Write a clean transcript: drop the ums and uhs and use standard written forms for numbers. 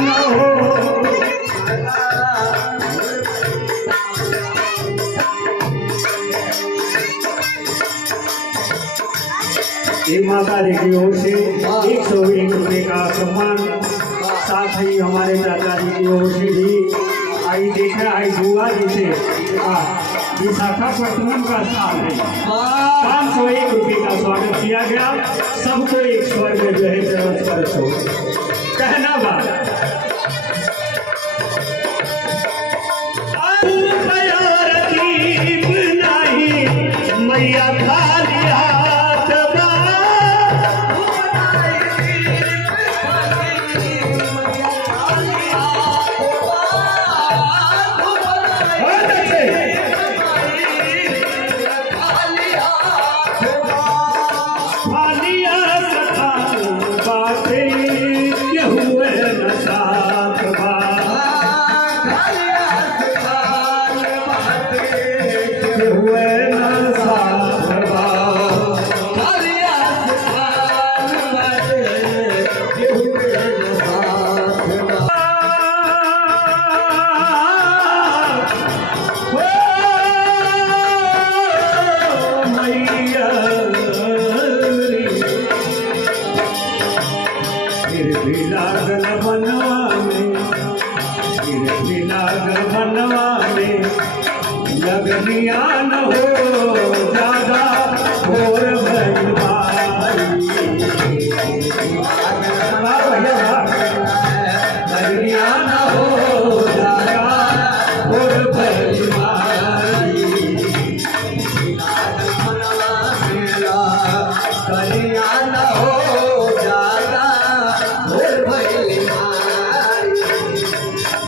न हो। माता जी की ओर से 101 रुपये का सम्मान, साथ ही हमारे चाचा जी की ओर से भी आई देखा आई दुआ जी से विशाखापट्टनम का स्थान है 501 रुपये का स्वागत किया गया। सबको एक स्वर में जो है चरण स्पर्श हो कहना बात मैया खाली हाथ लागल बनवा में लगनिया न हो ज्यादा घोर भैया